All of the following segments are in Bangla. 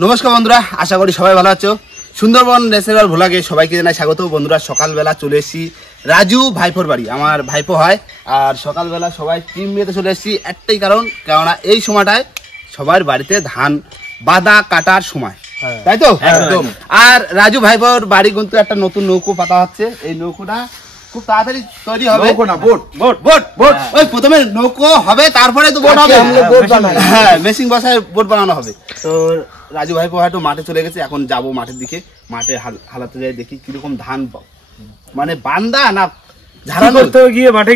নমস্কার বন্ধুরা, আশা করি সবাই ভালো আছো। সুন্দরবন ন্যাচারাল ভ্লগে সবাইকে জানাই স্বাগত। বন্ধুরা, সকালবেলা চলে এসেছি রাজু ভাইপোর বাড়ি, আমার ভাইপো হয়। আর সকালবেলা সবাই টিম নিয়ে চলে এসেছি একটাই কারণ, কেননা এই সময়টায় সবার বাড়িতে ধান বাঁধা কাটার সময়, তাই তো একদম। আর রাজু ভাইপোর বাড়ি কিন্তু একটা নতুন নৌকো পাতা হচ্ছে। এই নৌকোটা খুব তাড়াতাড়ি তৈরি হবে। ওই প্রথমে নৌকো হবে, তারপরে তো বোট হবে। হ্যাঁ, মেশিন বসায় বোট বানানো হবে। তো রাজু ভাইপো হয়তো মাঠে চলে গেছে, এখন যাব মাঠের দিকে। মাঠে হালাতে যাই, দেখি কিরকম ধান মানে বান্দা না ঝাড়ানো গিয়ে মাঠে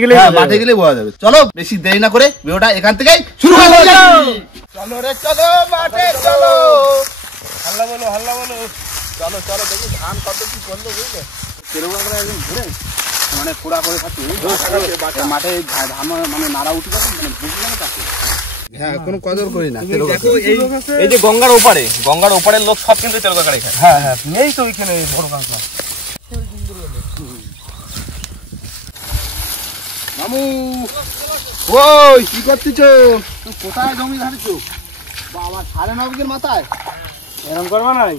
গেলে বোঝা যাবে। চলো বেশি দেরি না করে ভিডিওটা এখান থেকেই শুরু করো। চলো রে চলো, মাঠে চলো, হাল্লা বলো চলো চলো, দেখি ধান কত কি করলো, বুঝলে সেরকম আমরা একদম ঘুরে মানে পোড়া করে খাচ্ছি মাঠে ধান, মানে নাড়া উঠে যাবে, মানে বুঝলাম তাকে। হ্যাঁ, কোনো কদর করি না। এই যে গঙ্গার ওপারের লোক সব কিন্তু তেল তরকারি খায়। হ্যাঁ হ্যাঁ, নেই তো ওইখানে বড় কাঁকড়া। মামু, ওই কি করতেছ? কোথায় জমি ধারিছ? বাবা, 9:30 বিঘের মাথায় এরকম করবা নাই?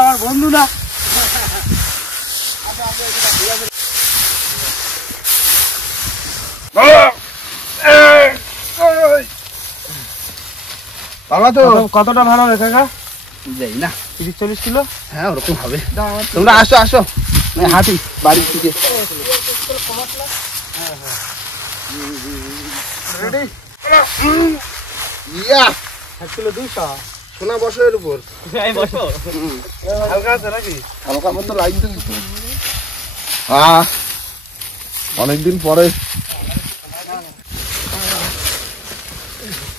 আমার বন্ধু না। বাবা, তো কতটা ভাড়া হয়েছে? যাই না, 30-40 কিলো। হ্যাঁ, ওরকম হবে। তোমরা আসো আসো, হাঁটি বাড়ির দিকে। সোনা বছরের উপর হালকা মতো লাইন তো অনেকদিন পরে।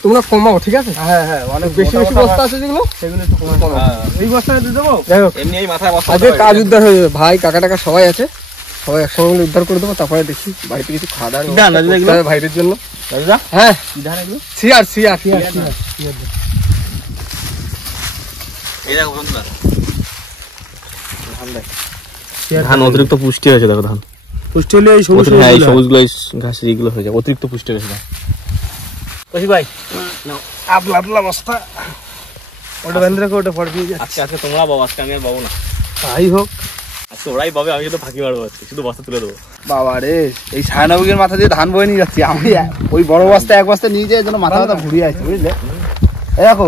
তোমরা কমাও, ঠিক আছে? হ্যাঁ হ্যাঁ, অনেক বেশি বেশি বস্তা আছে যেগুলো, সেগুলো একটু কমাও। এই বস্তা দিয়ে দেবো। যাই হোক, এমনি এই মাথায় বস্তা আজকে কাজ উদ্ধার হয়ে যাবে। ভাই কাকা টাকা সবাই আছে, সবাই একসঙ্গে উদ্ধার করে দেবো। তারপরে দেখি বাড়িতে কিছু খাওয়া দাওয়া ভাইদের জন্য। হ্যাঁ, সিয়ার ধান অতিরিক্ত পুষ্টি হয়েছে। দেখো ধান পুষ্টি হলে এই সবুজ গুলো ঘাসের এগুলো হয়ে যায়, অতিরিক্ত পুষ্টি হয়েছে। ভাই আপলা বস্তা ওটা বেঁধে ওটা পড়ে দিয়ে আজকে তোমরা বাবা, আজকে আমি আর বাবু না। তাই হোক, আজকে ওরাই পাবে, আমি শুধু ফাঁকি মারবো। আজকে শুধু বস্তা তুলে দেবো। বাবা রে, এই 9:30 বিঘের মাথা দিয়ে ধান বয়ে নিয়ে যাচ্ছি আমি। ওই বড় বস্তা এক বস্তা নিয়ে যাই, যেন মাথা ঘুরিয়ে আসছে, বুঝলে? এই দেখো,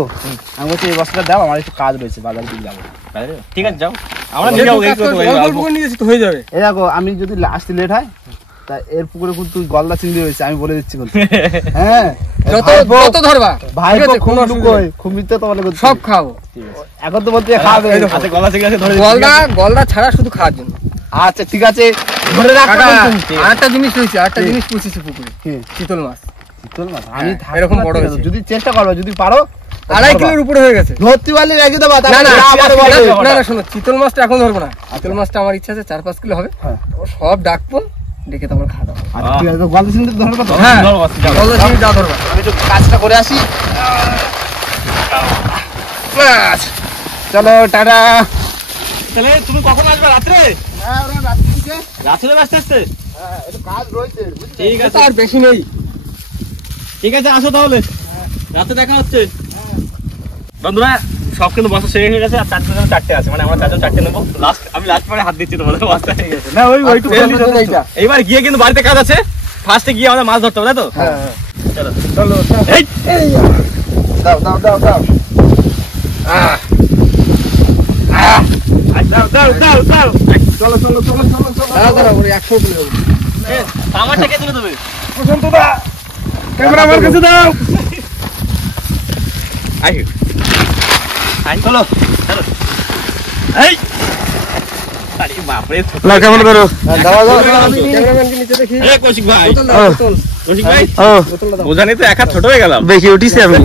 আমি বলছি এই বস্তাটা দাও, আমার একটু কাজ রয়েছে, বাজার দিকে যাবো। ঠিক আছে, যাও, আমরা নিয়ে যাবো। হয়ে যাবে। এই দেখো, আমি যদি আসতে লেট হয়, তা এর পুকুরে কিন্তু গলদা চিংড়ি রয়েছে, আমি বলে দিচ্ছি কিন্তু। হ্যাঁ, যত ধরবা ভাই, খুব মিথ্যে তো বলে সব খাও। এখন তো বলতে খাওয়া গলদা চিংড়ি আছে, গলদা ছাড়া শুধু খাওয়ার জন্য। আচ্ছা ঠিক আছে, ধরে রাখো। আরেকটা জিনিস রয়েছে, আরেকটা জিনিস পুষেছি পুকুরে, চিতল মাছ। আমি এরকম বড় হয়েছে, যদি চেষ্টা করবে, যদি পারো। 2.5 কিলোর উপরে হয়ে গেছে। ধরতে পারলে রেখে দেবা। না শোনো, চিতল মাছটা এখন ধরবো না। চিতল মাছটা আমার ইচ্ছা আছে 4-5 কিলো হবে। সব ডাকবো, ডেকে তারপর খাওয়া দাওয়া। ঠিক আছে, গলদা চিংড়ি ধরবো তো? হ্যাঁ, গলদা চিংড়ি যা ধরবা। আমি তো কাজটা করে আসি। চলো, টাটা। তাহলে তুমি কখন আসবে? রাত্রে? হ্যাঁ, ওরা রাত্রি দিকে। রাত্রে আসতে? হ্যাঁ, একটু কাজ রয়েছে। ঠিক আছে, আর বেশি নেই। ঠিক আছে, আসো তাহলে, রাতে দেখা হচ্ছে। বন্ধুরা, সব কিন্তু বস্তা শেষ হয়ে গেছে। আর 4 আছে, মানে আমরা 4 নেবো। আমি লাস্ট পরে হাত দিচ্ছি তোমাদের। বস্তা হয়ে গেছে না, এইবার গিয়ে কিন্তু বাড়িতে কাজ আছে। ফার্স্টে গিয়ে আমাদের মাছ ধরতে হবে, তাই তো? চলো চলো, দাও দাও দাও দাও। চলো চলো চলো চলো চলো। 100 তুলে দেবো। আমারটা কে তুলে দেবে? ক্যামেরা আমার কাছে দাও। চলো চলো। এই আরে বাপরে, কেমন করো? কৌশিক ভাই, বোঝা নিতে এক হাত ছোট হয়ে গেলাম। বেশি উঠিছে আমি।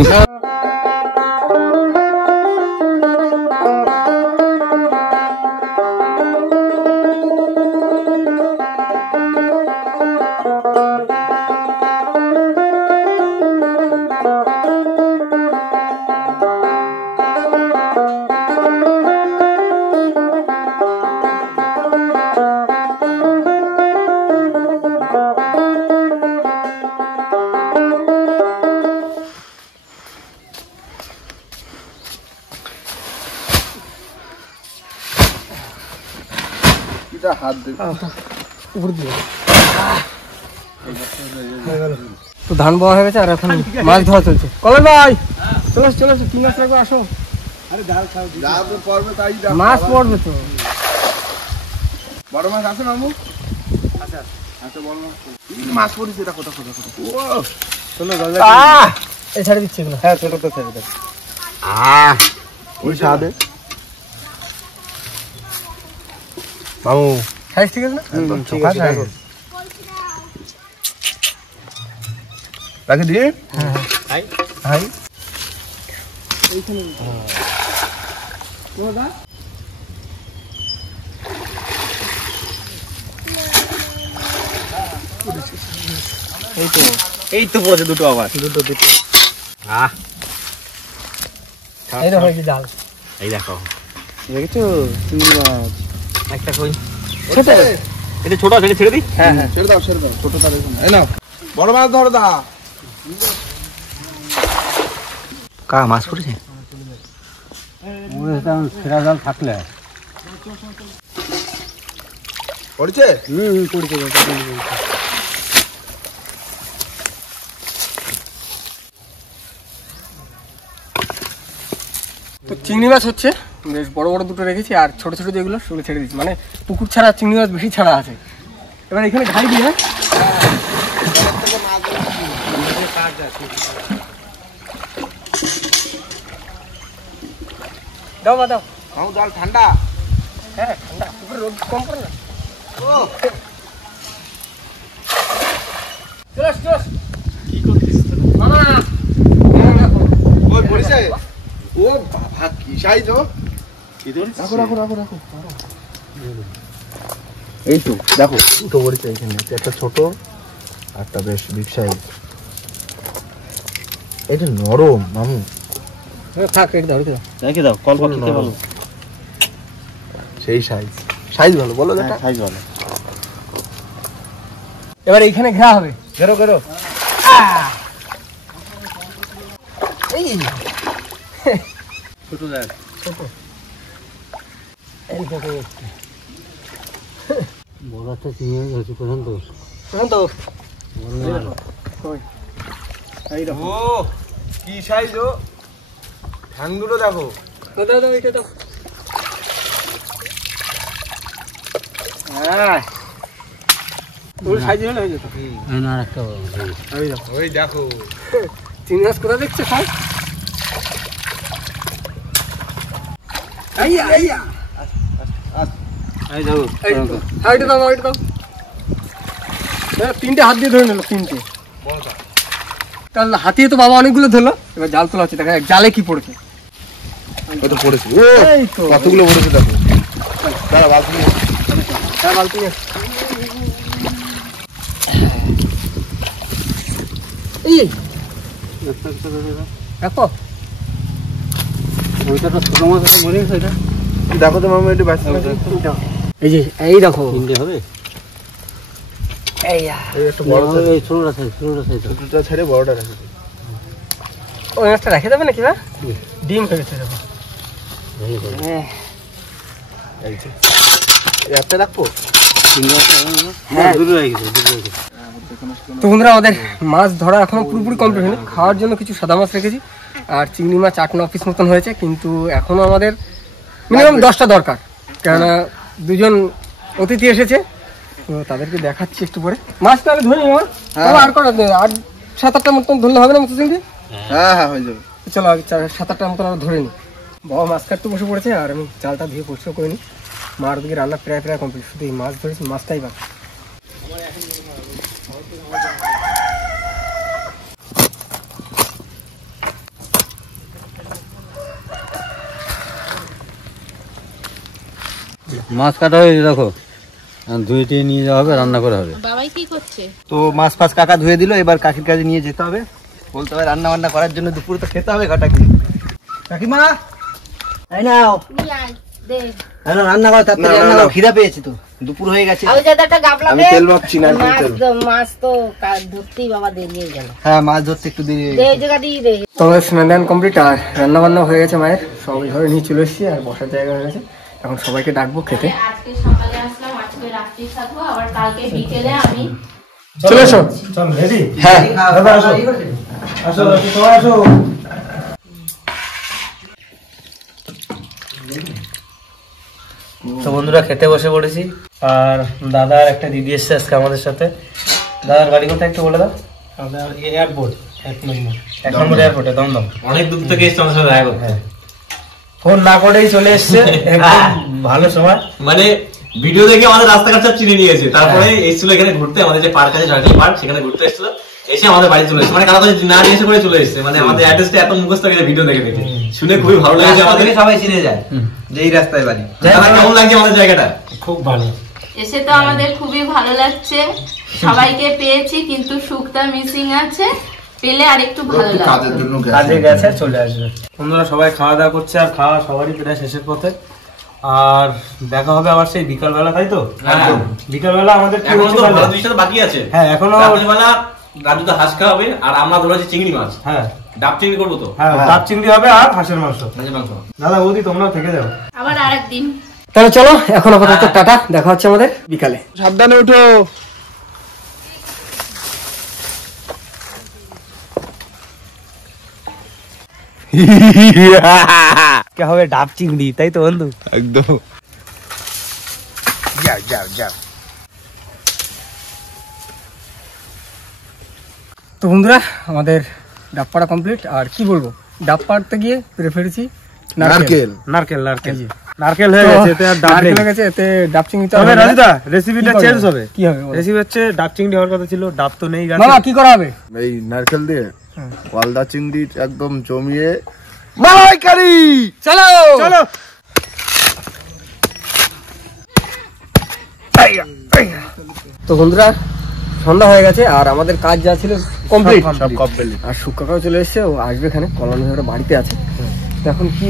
হাত দে উপর দিয়ে তো ধান বোয়া হয়ে গেছে আর এখন মাছ ধরা চলছে। কমল ভাই চলে আসো চলে আসো, কি মাছ লাগবে আসো। মাছ পড়বে তো। বড় মাছ আছে মামু? আচ্ছা বড় মাছ মাছ পড়েছে, এটা কোথা কোথা চলো এই ছেড়ে দিচ্ছি এগুলো। হ্যাঁ ছোট তো ছেড়ে দে। ওই সাদে মামু সাইজ ঠিক আছে না? ঠিক আছে রাখি দি। হ্যাঁ হাই হাই এই তো পড়েছে দুটো আবার। দুটো আহ এই দেখো এই যে জাল এই দেখো দেখেছো চিংড়ি মাছ একটা কই ছোট। এটা ছোট আছে, এটা ছেড়ে দিই। হ্যাঁ হ্যাঁ ছেড়ে দাও ছোট তার এই নাও বড় মাছ ধরো দা। কা মাছ পড়েছে ফেরা জাল থাকলে পড়ছে। পড়ছে। তো চিংড়ি মাছ হচ্ছে, বেশ বড় বড় দুটো রেখেছি আর ছোট ছোট যেগুলো সেগুলো ছেড়ে দিচ্ছি। মানে পুকুর ছাড়া চিংড়ি মাছ বেশি ছাড়া আছে। এবার এখানে ঘাই দিয়ে দাও বা দাও। মামু জল ঠান্ডা। হ্যাঁ ঠান্ডা, পুকুরে রোদ কম পড়ে না। চলে আস চলে আস। কি করছিস মামা ওই পড়ছে। ও বাবা কি সাইজ ও। কি ধরছিস? রাখো এই তো দেখো দুটো পড়ছে এখানে, একটা ছোট একটা বেশ বিগ সাইজ। এটা নরম মামু। থাক রেখে দাও রেখে দাও। রেখে দাও, কল খেতে ভালো। সেই সাইজ ভালো বলো যেটা। সাইজ ভালো। এবার এইখানে ঘেরা হবে। গেরো এই ছোট দেখ ছোট এই দেখো বড় একটা চিংড়ি হচ্ছে পছন্দ। তো এই দেখো ও কি সাইজ ও। ঠ্যাংগুলো দেখো। দাও দাও এটা দাও। হ্যাঁ ওর সাইজ হলে হয়ে যেত। না একটা এই দেখো ওই দেখো চিংড়ি মাছ কোথা দেখছো সব। এই দেখো এই তো হাইটে দাও হাইটে দাও। তিনটে হাত দিয়ে ধরে নিল, তিনটে। তাহলে হাতিয়ে তো বাবা অনেকগুলো ধরলো। এবার জাল তোলা হচ্ছে, দেখা যাক জালে কি পড়েছে। ওই তো পড়েছে। ও এই তো কতগুলো পড়েছে দেখো। দাঁড়া বালতি নিয়ে। হ্যাঁ বালতি নিয়ে। এই দেখো ওইটা তো ছোট মাছ আছে, মরে গেছে এটা। দেখো তো মামু একটু বাঁচতে এই যে এই দেখো তিনটে হবে। এই এই একটা বড় এই ছোটটা সাইজ ছোটটা ছেড়ে বড়টা রেখেছে। ওই মাছটা রেখে দেবে নাকি না? ডিম হয়েছে দেখো। এই যে একটা রাখবো। হ্যাঁ তো বন্ধুরা, আমাদের মাছ ধরা এখনো পুরোপুরি কমপ্লিট হয়নি। খাওয়ার জন্য কিছু সাদা মাছ রেখেছি আর চিংড়ি মাছ 8-9 পিস মতন হয়েছে, কিন্তু এখনো আমাদের মিনিমাম 10টা দরকার। কেননা দুজন অতিথি এসেছে, তো তাদেরকে দেখাচ্ছি একটু পরে। মাছ তাহলে ধরে নিও। আর কটা 8-7-8টা মতন ধরলে হবে না মতো চিংড়ি? হ্যাঁ হয়ে যাবে। চলো আগে 7-8টা মতন আমরা ধরে নিই। বাবা মাছ কাটতে বসে পড়েছে আর আমি চালটা ধুয়ে পরিষ্কার করে নিই। মার দিকে রান্না প্রায় কমপ্লিট, শুধু এই মাছ ধরেছি, মাছটাই বাকি। মাছ কাটা হয়েছে দেখো, ধুয়ে টুয়ে নিয়ে যাওয়া হবে, রান্না করা হবে। বাবাই কি করছে? তো মাছ ফাছ কাকা ধুয়ে দিল, এবার কাকির কাছে নিয়ে যেতে হবে। বলতে হবে রান্না বান্না করার জন্য দুপুরে তো খেতে হবে কাটাকি। কাকিমা এই নাও, নিয়ে আয়, দে। রান্না করো তাড়াতাড়ি, রান্না করো, খিদা পেয়েছে তো, দুপুর হয়ে গেছে। ওই যে একটা গামলা আমি দে। তেল মাখছি না, মাছ তেল। মাছ তো ধরতেই বাবা দেরিয়ে গেল। হ্যাঁ মাছ ধরতে একটু দেরি হয়ে দে গেছে। ওই জায়গা দিয়ে দে। তো স্নান কমপ্লিট আর রান্না বান্না হয়ে গেছে মায়ের, সব ঘরে নিয়ে চলে এসেছি আর বসার জায়গা হয়ে গেছে। এখন সবাইকে ডাকবো খেতে। আজকে সকালে আসলাম 8 রাত্রি থাকবো, আবার কালকে বিকেলে আমি চলে এসো। চলো রেডি। হ্যাঁ দাদা আসো আসো সবাই আসো। তো বন্ধুরা খেতে বসে পড়েছি, আর দাদার একটা দিদি এসছে আজকে আমাদের সাথে। দাদার বাড়ি কোথায় একটু বলে দাও। এয়ারপোর্ট 1 নম্বর এয়ারপোর্টে দমদম। অনেক দূর থেকে এসছে আমাদের সাথে দেখা করতে। ফোন না করেই চলে এসছে, একদম ভালো সময়। মানে ভিডিও দেখে আমাদের রাস্তাঘাট সব চিনে নিয়েছে, তারপরে এসেছিল এখানে ঘুরতে, আমাদের যে পার্ক আছে জয়টি পার্ক, সেখানে ঘুরতে এসেছিল, এসে আমাদের বাড়ি চলে এসেছে। মানে কারো কাছে না জিজ্ঞেস করে চলে এসেছে, মানে আমাদের অ্যাড্রেসটা এত মুখস্থ হয়ে ভিডিও দেখে দেখে শুনে খুবই ভালো লাগছে আমাদের। সবাই চিনে যায় যে এই রাস্তায় বাড়ি। কেমন লাগছে আমাদের জায়গাটা? খুব ভালো। এসে তো আমাদের খুবই ভালো লাগছে, সবাইকে পেয়েছি, কিন্তু সুখটা মিসিং আছে, পেলে আরেকটু ভালো লাগবে। কাজের জন্য কাজে গেছে, চলে আসবে। বন্ধুরা সবাই খাওয়া দাওয়া করছে, আর খাওয়া সবারই প্রায় শেষের পথে। আর দেখা হবে আবার সেই বিকাল বেলা, তাই তো? বিকাল বেলা আমাদের কি এখনো হচ্ছে তো বলো? ভালো জিনিসটা তো বাকি আছে। হ্যাঁ এখনো। রাত্রিবেলা রাজু তো হাঁস খাওয়াবে, আর আমরা ধরেছি চিংড়ি মাছ। হ্যাঁ ডাব চিংড়ি করবো তো, হ্যাঁ ডাব চিংড়ি হবে আর হাঁসের মাংস। মাঝে মাংস। দাদা বৌদি তোমরাও থেকে যাও। আবার আরেকদিন। তাহলে চলো এখন আপাতত টাটা, দেখা হচ্ছে আমাদের বিকালে। সাবধানে উঠো। কে হবে ডাব চিংড়ি, তাই তো বন্ধু? একদম। যাও যাও যাও। তো বন্ধুরা আমাদের ডাব পাড়া কমপ্লিট। আর কি বলবো, ডাব পাড়তে গিয়ে প্রেফারেছি নারকেল। নারকেল নারকেল নারকেল হয়ে গেছে, এতে আর ডাব নেই। হয়ে গেছে, এতে ডাব চিংড়ি তো তবে হবে না। রাজুদা রেসিপিটা চেঞ্জ হবে। কি হবে বলো? রেসিপি হচ্ছে ডাব চিংড়ি হওয়ার কথা ছিল, ডাব তো নেই গাছে। মামা কি করা হবে? এই নারকেল দিয়ে ওয়ালদা চিংড়ি একদম জমিয়ে মালাইকারি। চলো চলো। তো বন্ধুরা সন্ধ্যা হয়ে গেছে, আর আমাদের কাজ যা ছিল কমপ্লিট। সব কমপ্লিট। আর সুকাকাও চলে এসেছে, ও আসবে এখানে, কলোনি ধরে বাড়িতে আছে। তো এখন কি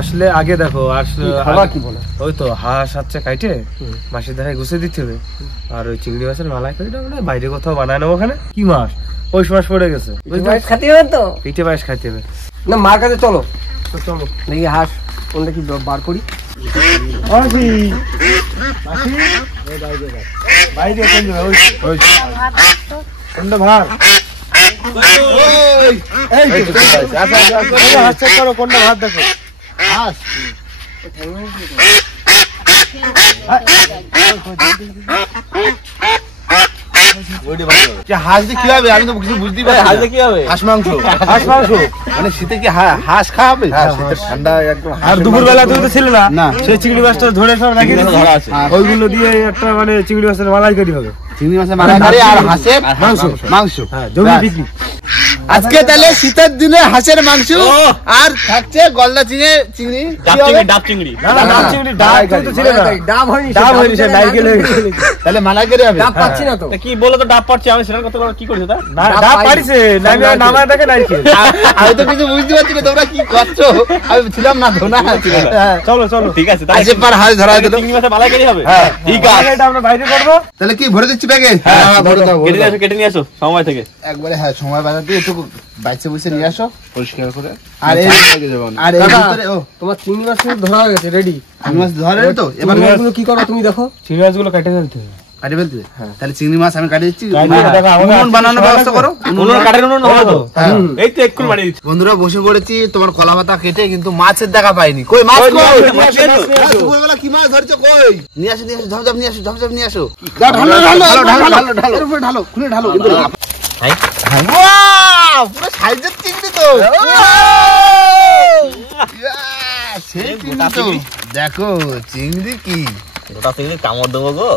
আসলে আগে দেখো, আসলে খাওয়া কি বলো? ওই তো হাঁস আছে কাইটে মাছের ধারে ঘুষে দিতে হবে, আর ওই চিংড়ি মাছের মালাইকারিটা আমরা বাইরে কোথাও বানায় নেবো। ওখানে কি মাছ, পৌষ মাস পড়ে গেছে, খাতে হবে তো, পিঠে পায়েস খাইতে হবে। না মার কাছে চলো, তো চলো দেখি হাঁস কোনটা কি বার করি। বাইরে কোনটা ভাত, হাঁস চেক করো কোনটা ভাত দেখো। হাঁস দিয়ে কি হবে? আমি তো কিছু বুঝতেই পারছি না। হাঁস দিয়ে কি হবে? হাঁস মাংস। হাঁস মাংস মানে শীতে কি হাঁস খাওয়া হবে? শীতের ঠান্ডা একদম। আর দুপুর বেলা তুই তো ছিল না, না। সেই চিংড়ি মাছটা ধরে সব রাখি ধরা আছে। ওইগুলো দিয়ে একটা মানে চিংড়ি মাছের মালাইকারি হবে। চিংড়ি মাছের মালাইকারি আর হাঁসের মাংস। হ্যাঁ জমি বিক্রি। আজকে তাহলে শীতের দিনে হাঁসের মাংস আর থাকছে গলদা চিংড়ি। ডাব চিংড়ি, ডাব চিংড়ি। না না ডাব চিংড়ি, ডাব তো ছিল না, ডাব হয়নি, ডাব হয়নি, সে নারকেল হয়ে গেছে। তাহলে মালাইকারি হবে। ডাব পাচ্ছি না তো। তা কি বলো তো, ডাব পাচ্ছি আমি, সেটা কত কি করিস তা? না ডাব পারিছে, নামায় দেখে নারকেল। আমি তো কিছু বুঝতে পারছি না তোমরা কি করছো। আমি ছিলাম না, ধোনা ছিল। চলো চলো ঠিক আছে, আজকে পার হাঁস ধরা দিল। চিংড়ি মাছের মালাইকারি হবে। হ্যাঁ। ঠিক আছে, এটা আমরা বাইরে করবো। তাহলে কি ভরে দিচ্ছি ব্যাগে? ভরে দাও, ভরে দাও। কেটে নিয়ে আসো সময় থেকে। একবারে হ্যাঁ, সময় বাজার দিয়ে একটু বাইচে বসে নিয়ে আসো পরিষ্কার করে। আর এই ভিতরে তোমার চিংড়ি মাছ কিন্তু ধরা হয়ে গেছে, রেডি। চিংড়ি মাছ ধরে তো এবার চিংড়ি মাছগুলো কি করো তুমি দেখো। চিংড়ি মাছগুলো কেটে ফেলতে হবে। কাটি ফেলতে। তাহলে চিংড়ি মাছ আমি কাটি দিচ্ছি। দেখো, আমাদের উনুন বানানোর ব্যবস্থা করো। উনুন কাঠের উনুন হবে তো? হ্যাঁ। এই তো এক্ষুনি বানিয়ে দিচ্ছি। বন্ধুরা বসে পড়েছি তোমার কলা পাতা কেটে, কিন্তু মাছের দেখা পাইনি। কই মাছ? কই দুপুরবেলা কি মাছ ধরছো? কই নিয়ে আসো, নিয়ে আসো, ঝপঝপ নিয়ে আসো, ঝপঝপ নিয়ে আসো। ঢালো ঢালো ঢালো ঢালো ঢালো ঢালো, খুলে ঢালো। ওয়াও, পুরো সাইজের চিংড়ি তো। সেই চিংড়ি তো। দেখো চিংড়ি কি গোটা চিংড়ি কামড় দেবো গো।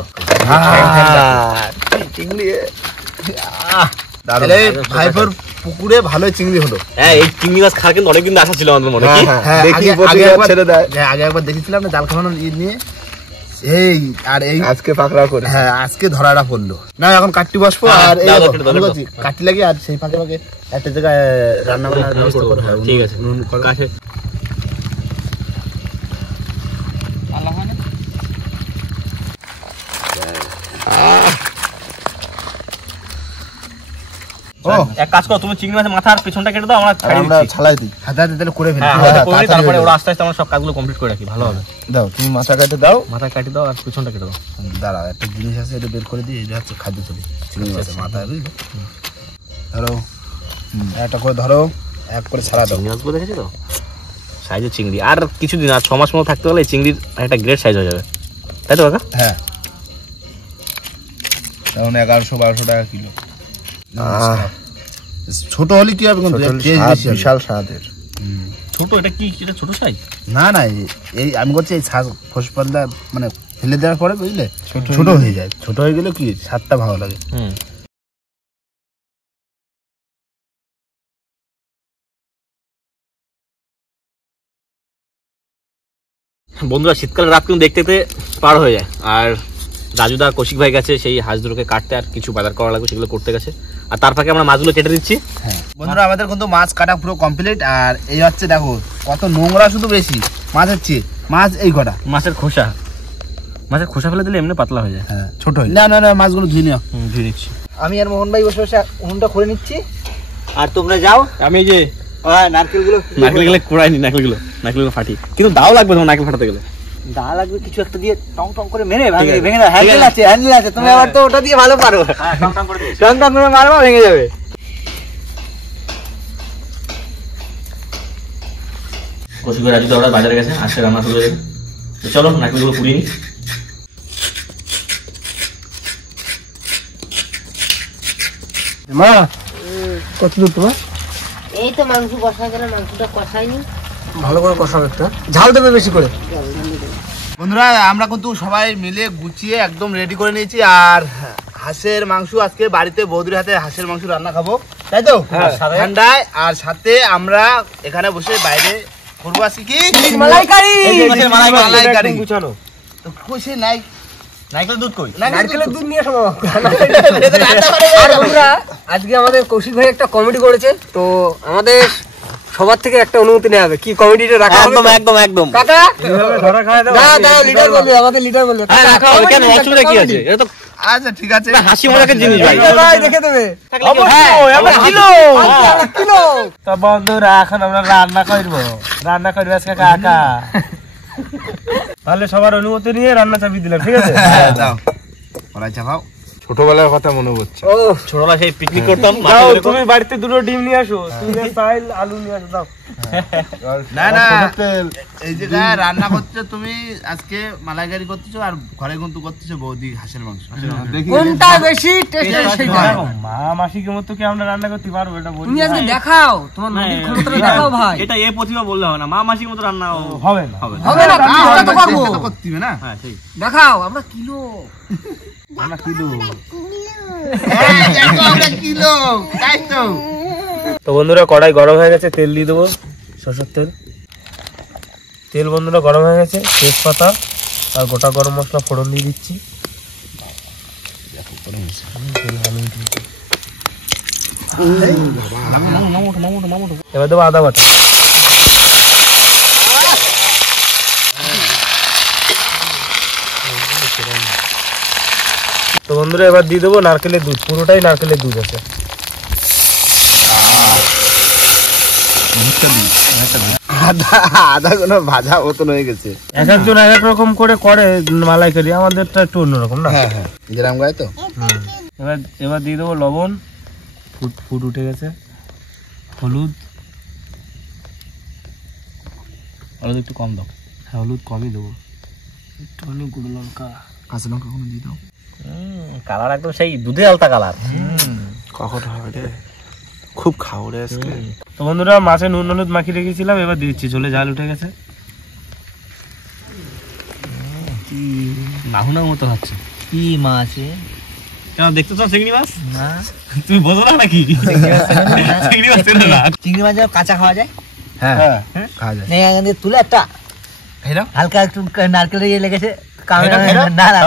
চিংড়ি। ভাইপোর পুকুরে ভালো চিংড়ি হলো। হ্যাঁ, এই চিংড়ি মাছ খাওয়ার কিন্তু অনেকদিন আশা ছিল আমাদের মনে। কি দেখি আগে একবার দেখেছিলাম না জাল খাওয়ানোর নিয়ে। এই আর এই আজকে পাকড়া করে। হ্যাঁ আজকে ধরাটা পড়লো না। এখন কাটটি বসবো, আর এই কাটটি লাগে, আর সেই ফাঁকে ফাঁকে একটা জায়গায় রান্না বান্নার ব্যবস্থা করবো। ঠিক আছে, কাছে ও ও এক কাজ করো, তুমি চিংড়ি মাছের মাথা আর পেছনটা কেটে দাও, আমরা ছাড়িয়ে আমরা দিচ্ছি। ছালাই দিই। হাতে হাতে তাহলে করে ফেলি। হ্যাঁ, হ্যাঁ, হাতে করে নিই, তাড়াতাড়ি তারপরে হয়ে ওরা আস্তে আস্তে আমরা সব কাজগুলো কমপ্লিট করে রাখি, ভালো হবে। যাবে। দাও তুমি মাথা কাটে দাও। মাথা কাটি দাও আর পেছনটা কেটে দাও। দাঁড়া, একটা জিনিস আছে, এটা বের করে দিই। এটা হচ্ছে খাদ্য থলি, চিংড়ি মাছের মাথা, বুঝলে? ধরো, একটা করে ধরো, এক করে ছাড়া দাও। চিংড়ি মাছগুলো দেখেছি তো, সাইজের চিংড়ি। আর কিছুদিন, আর 6 মাস মতো থাকতে হলে এই চিংড়ির একটা গ্রেট সাইজ হয়ে যাবে, তাই তো কাকা? হ্যাঁ, এখন 1100-1200 টাকা কিলো। ছোট হলে কি হবে, কিন্তু বিশাল স্বাদের। ছোট, এটা কি, এটা ছোট সাইজ? না না, এই আমি করছি এই ফসফরটা মানে ফেলে দেওয়ার পরে, বুঝলে, ছোট হয়ে যায়। ছোট হয়ে গেলে কি স্বাদটা ভালো লাগে। বন্ধুরা, শীতকালে রাত কিন্তু দেখতে দেখতে পার হয়ে যায়, আর রাজুদা কৌশিক ভাই গেছে সেই হাঁস দুটোকে কাটতে, আর কিছু বাজার করা লাগবে সেগুলো করতে গেছে, আর তার ফাঁকে আমরা মাছগুলো কেটে দিচ্ছি। হ্যাঁ বন্ধুরা, আমাদের কিন্তু মাছ কাটা পুরো কমপ্লিট। আর এই হচ্ছে দেখো কত নোংরা, শুধু বেশি মাছের চেয়ে। মাছ এই কটা, মাছের খোসা ফেলে দিলে এমনি পাতলা হয়ে যায়। হ্যাঁ ছোট হয়ে। না না না, মাছগুলো ধুয়ে নিও। ধুয়ে নিচ্ছি। আমি আর মোহন ভাই বসে বসে উনুনটা করে নিচ্ছি, আর তোমরা যাও। আমি এই যে নারকেলগুলো কুড়াইনি, নারকেলগুলো ফাটি, কিন্তু দাও লাগবে তোমার নারকেল ফাটাতে গেলে। দা লাগবে কিছু একটা দিয়ে টং টং করে মেরে ঠিক আছে, ভেঙে দাও। হ্যান্ডেল আছে, তুমি আবার তো ওটা দিয়ে ভালো পারো। টং টং করে মারবা, ভেঙে যাবে। কৌশিক ভাই রাজুদা ওরা বাজারে গেছে, আজকে রান্না শুরু হয়ে গেছে। তো চলো নারকেলগুলো পুড়িয়ে নিই। মা কত দূর তোমার? এই তো মাংস কষা গেলে, মাংসটা কষাইনি। ভালো করে কষাও, একটা ঝাল দেবে বেশি করে। বন্ধুরা, আমরা কিন্তু সবাই মিলে গুছিয়ে একদম রেডি করে নিয়েছি। আর হাঁসের মাংস আজকে বাড়িতে বৌদির হাতে হাঁসের মাংস রান্না খাবো, তাই তো? ঠান্ডায়। আর সাথে আমরা এখানে বসে বাইরে করবো আজকে কি মালাইকারি। মালাইকারি। তো কইছে নাই নারকেলের দুধ কই? নারকেলের দুধ নিয়ে আসো। আর বন্ধুরা, আজকে আমাদের কৌশিক ভাই একটা কমেডি করেছে, তো আমাদের সবার থেকে একটা অনুমতি নেওয়া হবে। কি কমেডিটা রাখা হবে? একদম কাকা দাও, লিডার বলবে, আমাদের লিডার বলবে। রাখা হবে, কেন অসুবিধা কি আছে? এটা তো আচ্ছা ঠিক আছে, হাসি মজাকের জিনিস ভাই। ভাই দেখে দেবে। কিলো তো বন্ধুরা, এখন আমরা রান্না করবো আজকে কাকা। তাহলে সবার অনুমতি নিয়ে রান্না চাপিয়ে দিলাম, ঠিক আছে? যাও কড়াই চাপাও। ছোটবেলার কথা মনে পড়ছে। ও ছোটবেলা সেই পিকনিক করতাম। তুমি বাড়িতে দুটো ডিম নিয়ে আসো, চাইল আলু নিয়ে আসো। দাও। না না, এই যে রান্না করছো তুমি, আজকে মালাইকারি করতেছো, আর ঘরে কিন্তু করতেছো বৌদি হাঁসের মাংস। কোনটা বেশি টেস্টি সেটা মা মাসিকে মতো কি আমরা রান্না করতে পারবো, এটা বলি। তুমি আজকে দেখাও, তোমার নদীর ক্ষমতাটা দেখাও ভাই। এটা এই প্রতিভা বললে হবে না, মা মাসির মতো রান্না হবে না। হবে হবে না, তুমি ওটা তো পারবো। করতে হবে না। হ্যাঁ ঠিক। দেখাও, আমরা কিলো কিলো তাই তো। তো বন্ধুরা, কড়াই গরম হয়ে গেছে, তেল দিয়ে দেবো, সরষের তেল বন্ধুরা গরম হয়ে গেছে। তেজপাতা আর গোটা গরম মশলা ফোড়ন দিয়ে দিচ্ছি। এবার দেবো আদা বাটা। তো বন্ধুরা, এবার দিয়ে দেবো নারকেলের দুধ, পুরোটাই নারকেলের দুধ আছে। আদা কোনো ভাজা মতন হয়ে গেছে। এক একজন এক এক রকম করে মালাইকারি, আমাদেরটা একটু অন্যরকম না। হ্যাঁ হ্যাঁ, যেরাম গায়ে তো। এবার দিয়ে দেবো লবণ, ফুট উঠে গেছে। হলুদ একটু কম দাও। হ্যাঁ, হলুদ কমই দেবো। একটুখানি গুঁড়ো লঙ্কা, কাঁচা লঙ্কা কোনো দিয়ে দাও। কালার একদম সেই দুধে আলতা কালার। কখন হবে রে, খুব খাও রে আজকে। তো বন্ধুরা, মাছে নুন হলুদ মাখিয়ে রেখেছিলাম, এবার দিচ্ছি। চলে জাল উঠে গেছে। নাহুনার মতো হচ্ছে। কি মাছ? কেন দেখতে চাও চিংড়ি মাছ? না তুমি বোঝো না নাকি? চিংড়ি মাছ চেনো না? চিংড়ি মাছ কাঁচা খাওয়া যায়? হ্যাঁ খাওয়া যায়। এখান দিয়ে তুলে একটা হালকা একটু নারকেল ইয়ে লেগেছে। না না,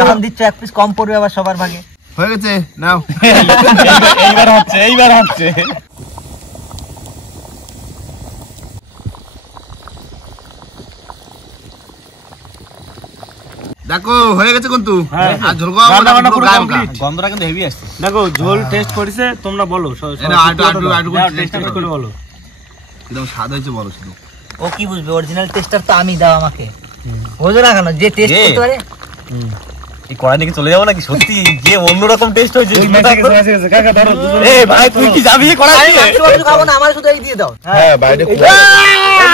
যখন দিচ্ছ এক পিস কম পড়বে আবার সবার ভাগে। হয়ে গেছে, নাও। এইবার হচ্ছে দেখো হয়ে গেছে কিন্তু। আর ঝোল গন্ধটা কিন্তু হেভি আসছে। দেখো ঝোল টেস্ট করেছে তোমরা বলো টেস্ট করে বলো কিরকম স্বাদ হয়েছে বলো শুধু। ও কি বুঝবে অরিজিনাল টেস্টার তো আমি, দাও আমাকে। বোঝো না কেন যে টেস্ট করতে পারে। এই কড়াই দিকে চলে যাবো নাকি? সত্যি যে অন্যরকম টেস্ট হয়েছে। এই ভাই তুই কি যাবি কড়াই আমি মাংস খাবো না, আমার শুধু এই দিয়ে দাও। হ্যাঁ বাইরে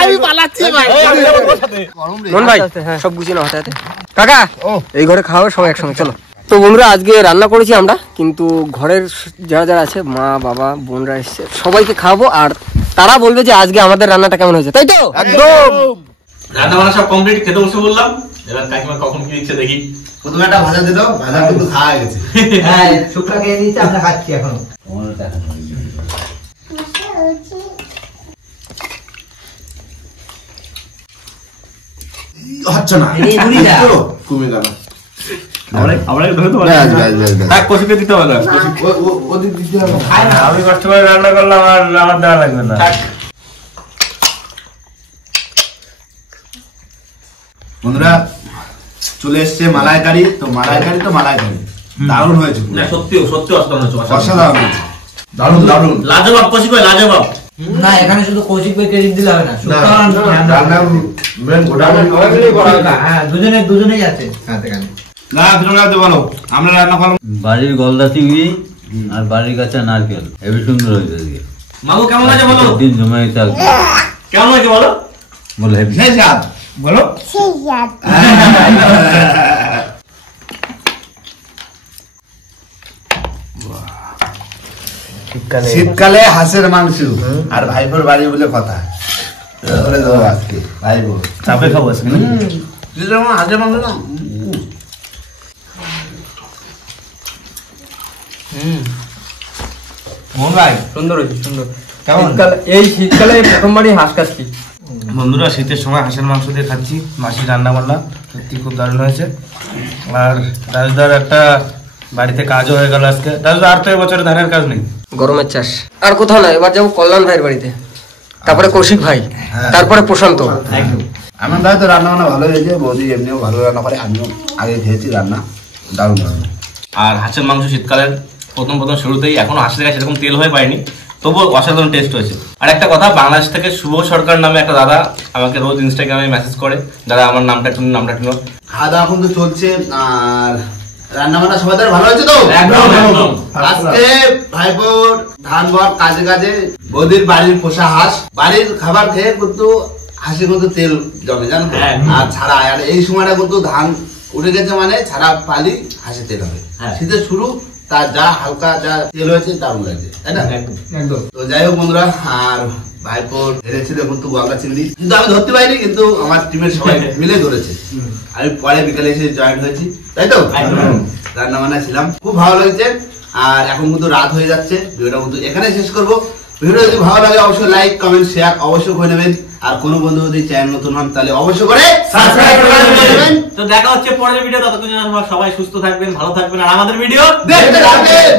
আমি পালাচ্ছি ভাই। নন ভাই সব গুছিয়ে নাও হাতে হাতে। কাকা এই ঘরে খাওয়া সবাই একসঙ্গে চলো। তো বন্ধুরা আজকে রান্না করেছি আমরা, কিন্তু ঘরের যারা যারা আছে মা বাবা বোনরা এসছে সবাইকে খাওয়াবো, আর তারা বলবে যে আজকে আমাদের রান্নাটা কেমন হয়েছে, তাই তো? একদম। রান্না বান্না সব কমপ্লিট, খেতে বসে বললাম। এবার কাকিমা কখন কি দিচ্ছে দেখি। প্রথমে একটা ভাজা দিল, ভাজা কিন্তু খাওয়া গেছে। হ্যাঁ শুকনা খেয়ে দিয়েছি, আমরা খাচ্ছি এখন। হচ্ছে না এই বুড়িটা। কমে গেল। আমরা ধরে তো কষিকে দিতে হবে না। ওদিক দিতে হবে। আমি কষ্ট করে রান্না করলাম আর আমার দেওয়া লাগবে না। বন্ধুরা চলে এসছে মালাইকারি। তো মালাইকারি দারুণ হয়েছে। সত্যি সত্যি অসাধারণ হয়েছে, অসাধারণ হয়েছে। দারুণ দারুণ। লাজবাব কষি কই, লাজবাব। না এখানে শুধু কৌশিক ভাই ক্রেডিট দিলে হবে না, হ্যাঁ দুজনেই আছে হাতে কানে। না ভিডিওটা বলো আমরা রান্না করলাম। বাড়ির গলদা চিংড়ি আর বাড়ির কাছে নারকেল, হেবি সুন্দর হয়েছে আজকে। মাগো কেমন আছে বলো? দিন জমে থাকবে। কেমন আছে বলো? বলে হেবি। সেই স্বাদ বলো। শীতকালে হাঁসের মাংস আর ভাইপোর বাড়ি বলে কথা। আজকে ভাইপো চাপে খাবো আজকে। হাঁসের মাংস না সুন্দর হয়েছে সুন্দর। এই শীতকালে প্রথমবারই হাঁস খাচ্ছি। বন্ধুরা শীতের সময় হাঁসের মাংস দিয়ে খাচ্ছি, মাসি রান্না বান্না সত্যি খুব দারুণ হয়েছে। আর রাজদার একটা বাড়িতে কাজও হয়ে গেল আজকে। রাজদা আর তো এবছরে ধানের কাজ নেই, গরমের চাষ আর কোথাও না, এবার যাবো কল্যাণ ভাইয়ের বাড়িতে, তারপরে কৌশিক ভাই, তারপরে প্রশান্ত। আমার দাদা তো রান্না বান্না ভালো হয়েছে, বৌদি এমনিও ভালো রান্না করে, আমিও আগে খেয়েছি রান্না, দারুণ দারুণ। আর হাঁসের মাংস শীতকালের প্রথম শুরুতেই, এখনো হাঁসের গায়ে সেরকম তেল হয়ে পায়নি, তবুও অসাধারণ টেস্ট হয়েছে। আর একটা কথা, বাংলাদেশ থেকে শুভ সরকার নামে একটা দাদা আমাকে রোজ ইনস্টাগ্রামে মেসেজ করে, দাদা আমার নামটা একটু খাওয়া দাওয়া এখন তো চলছে, আর রান্না বান্না সবাই ভালো হয়েছে তো? একদম। আজকে ভাইপোর ধান বর কাজে কাজে বৌদির বাড়ির পোষা হাঁস, বাড়ির খাবার খেয়ে কিন্তু হাঁসে কিন্তু তেল জমে জানো, আর ছাড়া আর এই সময়টা কিন্তু ধান উঠে গেছে মানে ছাড়া পালি হাঁসে তেল হবে। শীতের শুরু, তার যা হালকা যা তেল হয়েছে দারুণ লাগছে, তাই না? একদম। তো যাই হোক বন্ধুরা, আর ভাইপোর হেরেছিল কিন্তু গলদা চিংড়ি, কিন্তু আমি ধরতে পারিনি, কিন্তু আমার টিমের সবাই মিলে ধরেছে। আমি পরে বিকালে এসে জয়েন হয়েছি, তাই তো? রান্না বান্না ছিলাম, খুব ভালো লাগছে। আর এখন কিন্তু রাত হয়ে যাচ্ছে, ভিডিওটা কিন্তু এখানে শেষ করবো। ভিডিও যদি ভালো লাগে অবশ্যই লাইক কমেন্ট শেয়ার অবশ্যই করে নেবেন, আর কোনো বন্ধু যদি চ্যানেল নতুন হন তাহলে অবশ্যই করে সাবস্ক্রাইব করে নেবেন। তো দেখা হচ্ছে পরের ভিডিও, ততক্ষণ সবাই সুস্থ থাকবেন, ভালো থাকবেন, আর আমাদের ভিডিও দেখতে থাকবেন।